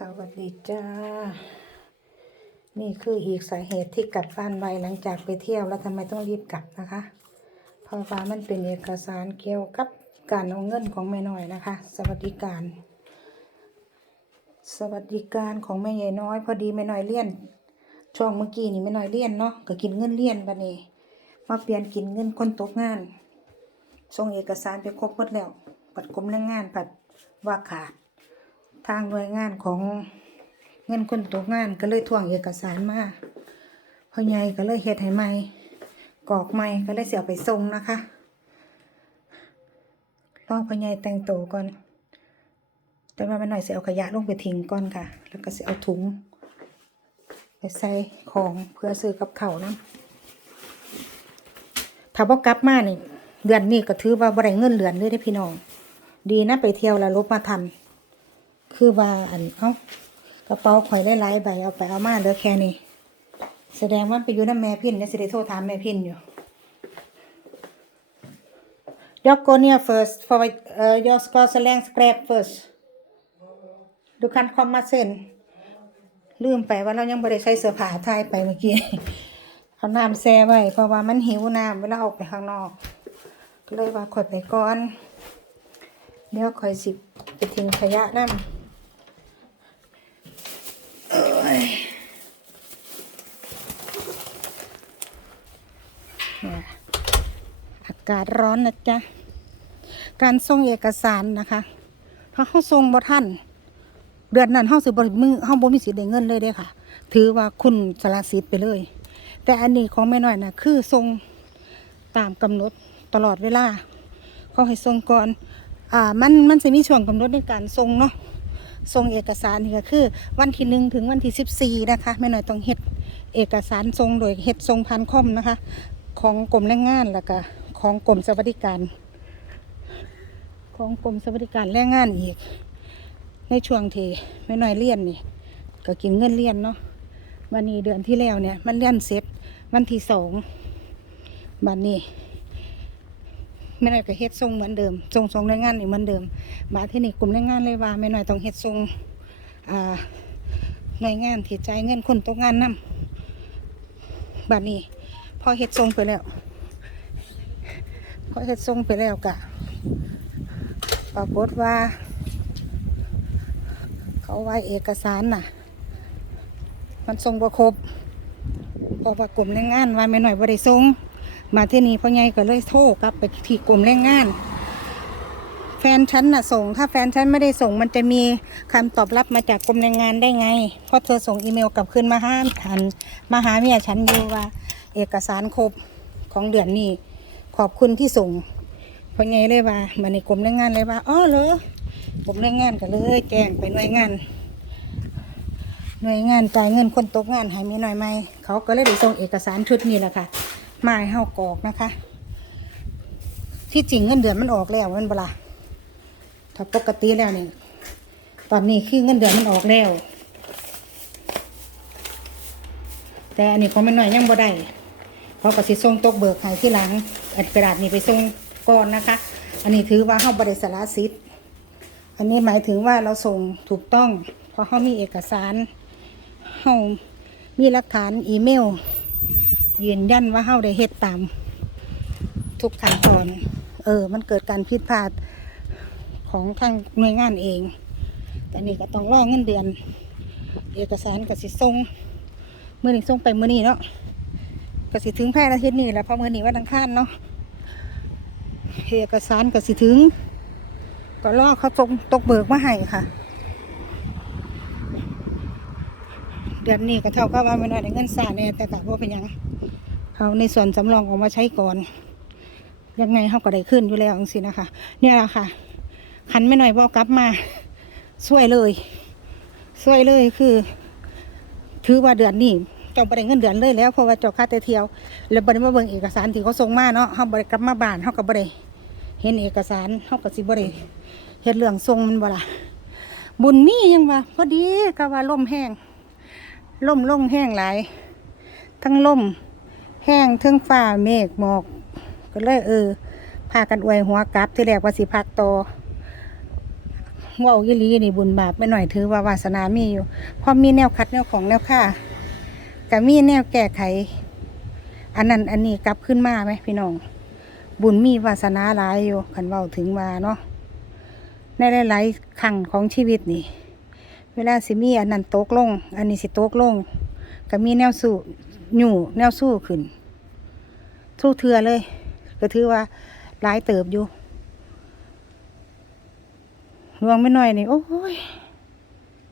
สวัสดีจ้า นี่คืออีกสาเหตุที่กลับบ้านไวหลังจากไปเที่ยวแล้วทำไมต้องรีบกลับนะคะ เพราะว่ามันเป็นเอกสารเกี่ยวกับการเอาเงินของแม่น้อยนะคะ สวัสดิการ สวัสดิการของแม่ใหญ่น้อย พอดีแม่น้อยเลี่ยน ช่วงเมื่อกี้นี่แม่น้อยเลี่ยนเนาะก็กินเงินเลี่ยนบัดนี้มาเปลี่ยนกินเงินคนตกงานส่งเอกสารไปครบหมดแล้วปัดกรมแรงงานปัดว่าขาด ทางหน่วยงานของเงินคนตกงานก็เลยทวงเอกสารมาพ่อใหญ่ก็เลยเฮ็ดให้ใหม่กอกใหม่ก็เลยเสียไปส่งนะคะรอพ่อใหญ่แต่งตัวก่อน แต่ว่าไม่หน่อยเสียเอาขยะลงไปทิ้งก่อนค่ะ แล้วก็เสียเอาถุงไปใส่ของเพื่อซื้อกับเขานะถ้าบ่กลับมานี่เดือนนี้ก็ถือว่าบ่ได้เงินเหลือนเลยได้พี่น้อง ดีนะไปเที่ยวแล้วลบมาทัน คือว่าอันเอากระเป๋าข่อยได้หลายใบเอาไปเอามาเหลือแค่นี้ แสดงว่าไปอยู่น้ำแม่พินเนี่ยสิได้โทรถามแม่พินอยู่ Jag går ner först för uh, jag ska så länge skräp först. Du kan komma sen. ลืมไปว่าเรายังบริใช้เสื้อผ้าทายไปเมื่อกี้ เอาน้ำแช่ไว้ เพราะว่ามันหิวน้ำเวลาออกไปข้างนอก ก็เลยว่าข่อยไปก่อน เดี๋ยวข่อยสิไปทิ้งขยะน้ำเอ้ยเนี่ยอากาศร้อนนะจ๊ะ การส่งเอกสารนะคะถ้าเขาส่งบ่ทันเดือนนั้นเฮาสิบ่มือเฮาบ่มีสิทธิ์ได้เงินเลยเด้ค่ะ ถือว่าคุณสละสิทธิ์ไปเลย แต่อันนี้ของแม่น้อยนะคือส่งตามกำหนดตลอดเวลาเขาให้ส่งก่อนอ่ามันมันจะมีช่วงกำหนดในการส่งเนาะส่งเอกสารนี่ก็คือ วันที่หนึ่งถึงวันที่สิบสี่นะคะแม่น้อยต้องเฮ็ดเอกสารส่งโดยเฮ็ดส่งพันคอมนะคะ ของกรมแรงงานแล้วก็ ของกรมสวัสดิการ ของกรมสวัสดิการแรงงานอีก ในช่วงที่แม่น้อยเรียนนี่ก็กินเงินเรียนเนาะวันนี้เดือนที่แล้วเนี่ย มันเรียนเสร็จวันที่สองบัดนี้แม่น้อยก็เฮ็ดทรงเหมือนเดิมทรงทรงแรงงานนี่เหมือนเดิมมาที่นี่กลุ่มแรงงานเลยว่าแม่น้อยต้องเฮ็ดทรงอ่าหน่วยงานที่ใจเงินคนตกงานนํบัดนี้พอเฮ็ดทรงไปแล้ว พอเฮ็ดทรงไปแล้วกะปรากฏว่า เขาไว้เอกสารน่ะ มันส่งประครบพอว่ากลุ่มแรงงานว่าไม่หน่อยบ่ได้ส่งมาที่นี่พ่อใหญ่ก็เลยโทรกลับไปที่กลุ่มแรงงาน แฟนฉันน่ะส่ง ถ้าแฟนฉันไม่ได้ส่งมันจะมีคำตอบรับมาจากกรมแรงงานได้ไง เพราะเธอส่งอีเมลกลับคืนมาห้ามฉันมาหาเมียฉันอยู่ว่า เอกสารครบของเดือนนี้ ขอบคุณที่ส่งพ่อใหญ่เลยว่ามาในกรมแรงงานเลยว่าอ๋อเหรอผมได้งานก็เลยแจ้งไปหน่วยงาน หน่วยงานจ่ายเงินคนตกงานให้มีหน่อยไหมเขาก็เลยได้ส่งเอกสารชุดนี้แหละค่ะมาให้เฮากรอกนะคะ ที่จริงเงินเดือนมันออกแล้วมันเวลาถ้าปกติแล้วเนี่ยตอนนี้คือเงินเดือนมันออกแล้ว แต่อันนี้ของม่น้อยยังบ่ได้ เขาก็สิส่งตกเบิกให้ที่หลังอันกระดาษนี้ไปส่งก่อนนะคะ อันนี้ถือว่าเฮาบ่ได้สละสิทธิ์อันนี้หมายถึงว่าเราส่งถูกต้อง เพราะเขามีเอกสารเขามีหลักฐานอีเมล ยืนยันว่าเขาได้เฮ็ดตามทุกขั้นตอน เออ มันเกิดการผิดพลาดของทางหน่วยงานเอง แต่นี่ก็ต้องรอเงินเดือน เอกสารก็สิส่งเมื่อนี้ส่งไปเมื่อนี้เนาะ ก็สิถึงภายในอาทิตย์นี้แหละเพราะเมื่อนี้วันอังคารเนาะเอกสารก็สิถึง ก็รอเขาตกตกเบิกมาให้ค่ะ เดือนนี้ก็เท่ากับว่าไม่น้อยได้เงินสาแน่แต่ก็บ่าเป็นยังเอาในส่วนสำรองออกมาใช้ก่อน ยังไงเขาก็ได้ขึ้นอยู่แล้วจังสินะคะ เนี่ยแหละค่ะคันไม่หน่อยบอกกลับมาช่วยเลยช่วยเลยคือ ถือว่าเดือนนี้ เจ้าบริเงินเดือนเลยแล้วเพราะว่าเจ้าค่าแต่เที่ยว แล้วบริมาเบิ่งเอกสารที่เขาส่งมาเนาะเขาบริกลับมาบ้านเขาก็บริเห็นเอกสารเขาก็สิบ่ได้เฮ็ดเรื่องทรงมันบ่ล่ะบุญมียังว่าพอดีก็ว่าล่มแห้งล่มลงแห้งหลาย ทั้งล่มแห้งทั้งฟ้าเมฆหมอก ก็เลยเออพากันอวยหัวกลับที่แรกว่าสิพักต่อว่าอีหลีนี่บุญบาปไม่หน่อยถือว่าวาสนามีอยู่พอมีแนวคัดแนวของแนวค่า ก็มีแนวแก้ไข อันนั้นอันนี้กลับขึ้นมาไหมพี่น้อง บุญมีวาสนาหลายอยู่คันเว้าถึงว่าเนาะในหลายๆครั้งของชีวิตนี่ เวลาสิมีอันนั้นตกลง อันนี้สิตกลง ก็มีแนวสู้อยู่แนวสู้ขึ้นสู้เทือเลย ก็ถือว่าหลายเติบอยู่ลวงไม่น้อยนี่ โอ้ย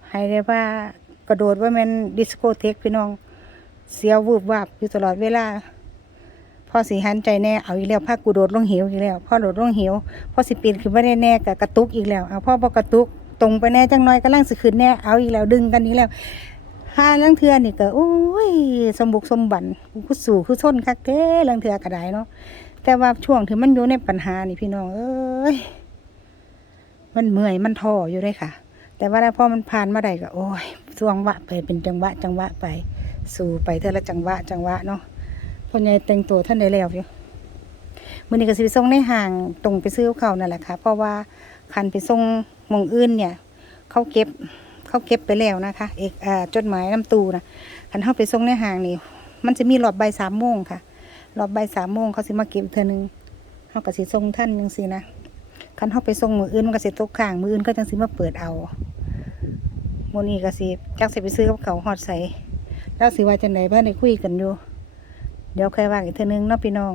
ให้ได้ว่ากระโดดว่าแมนดิสโกเทกพี่น้อง เสียววูบวาบอยู่ตลอดเวลาพ่อสีหันใจแน่เอาอีกแล้วพากูโดดลงเหวอีกแล้วพ่อโดดลงเหวพ่อสิปีนขึ้นมาได้แน่กับกระตุกอีกแล้วเอาพ่อบอกระตุกตรงไปแน่จังน้อยก็ล่างสิขึ้นแน่เอาอีกแล้วดึงกันอีกแล้วหาลังเทือนี่ก็โอ้ยสมบุกสมบันกูสู่คือส้นคักเด้ลังเทือกระไดเนาะแต่ว่าช่วงที่มันอยู่ในปัญหานี่พี่น้องเอ้ยมันเมื่อยมันท้ออยู่เลยค่ะ แต่ว่าพอมันผ่านมาได้ก็โอ้ยช่วงวะไปเป็นจังหวะจังหวะไป สู่ไปเท่าละจังหวะจังหวะเนาะพ่อใหญ่แต่งตัวท่านได้แล้วอยู่มื้อนี้ก็สิไปส่งในห้างตรงไปซื้อเขานั่นแหละค่ะ เพราะว่าคันไปส่งมองอื่นเนี่ย เขาเก็บเขาเก็บไปแล้วนะคะ เอกอ่าจดหมายน้ำตูนะคันเข้าไปส่งในห้างนี่มันจะมีรอบใบสามโมงค่ะรอบใบสามโมงเขาสิมาเก็บเธอหนึ่งเขาก็สิส่งท่านยังสินะคันเข้าไปส่งมืออื่นมันก็สิตกข้างมืออื่นก็จังสิมาเปิดเอาโมอนี้ก็สิจักสิไปซื้อกับเขาวฮอดใส่ แล้วสิว่าจังไหนบ้านได้คุยกันอยู่ เดี๋ยวค่อยว่าอีกเทอนึงเนาะพี่น้อง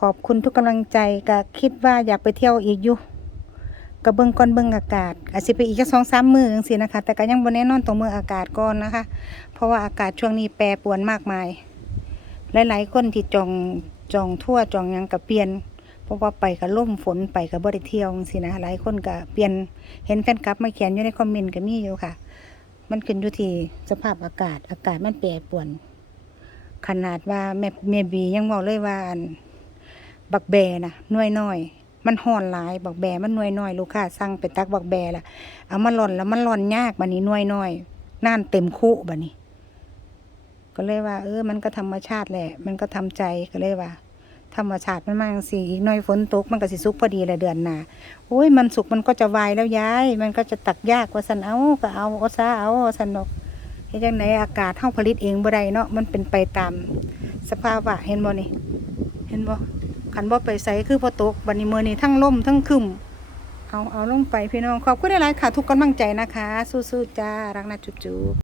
ขอบคุณทุกกำลังใจก็คิดว่าอยากไปเที่ยวอีกอยู่ก็เบิ่งก่อนเบิ่งอากาศอาจสิไปอีกแค่สองสามมือจังซี่นะคะ แต่ก็ยังบ่แน่นอนตรงมืออากาศก่อนนะคะ เพราะว่าอากาศช่วงนี้แปรปรวนมากมาย หลายๆคนที่จองจองทั่วจองยังก็เปลี่ยน เพราะว่าไปกับล่มฝนไปกับบ่ได้เที่ยวจังซี่นะหลายคนก็เปลี่ยนเห็นแฟนคลับมาเขียนอยู่ในคอมเมนต์ก็มีอยู่ค่ะ มันขึ้นอยู่ที่สภาพอากาศ อากาศมันแปรปรวน ขนาดว่าแม่แม่บียังบอกเลยว่าบักแบนะน่วยน้อย มันห่อนหลาย บักแบมันน่วยน้อยลูกค้าสั่งไปตักบักแบละเอามาหล่อนแล้วมันหล่อนยากบัดนี้น่วยน้อยน่านเต็มคุบัดนี้ ก็เลยว่า เออ มันก็ธรรมชาติแหละ มันก็ทำใจก็เลยว่า ธรรมชาติมันมาจังสี่อีกหน่อยฝนตกมันก็สิสุกพอดีแหละเดือนหนาโอ้ยมันสุกมันก็จะวายแล้วย้าย มันก็จะตักยากกว่าสันเอาก็เอาเอาซะเอาสันดอกเฮ็ดจังไดอากาศเฮาผลิตเองบ่ได้เนาะมันเป็นไปตามสภาวะเห็นบ่นี่ เห็นบ่คันบ่ไปใส่คือบ่ตกบัดนี้มื้อนี้ทั้งลมทั้งคึมเอาเอาลงไปพี่น้องขอบคุณหลายค่ะ ทุกกำลังใจนะคะ สู้ๆจ้ารักนะจุ๊บ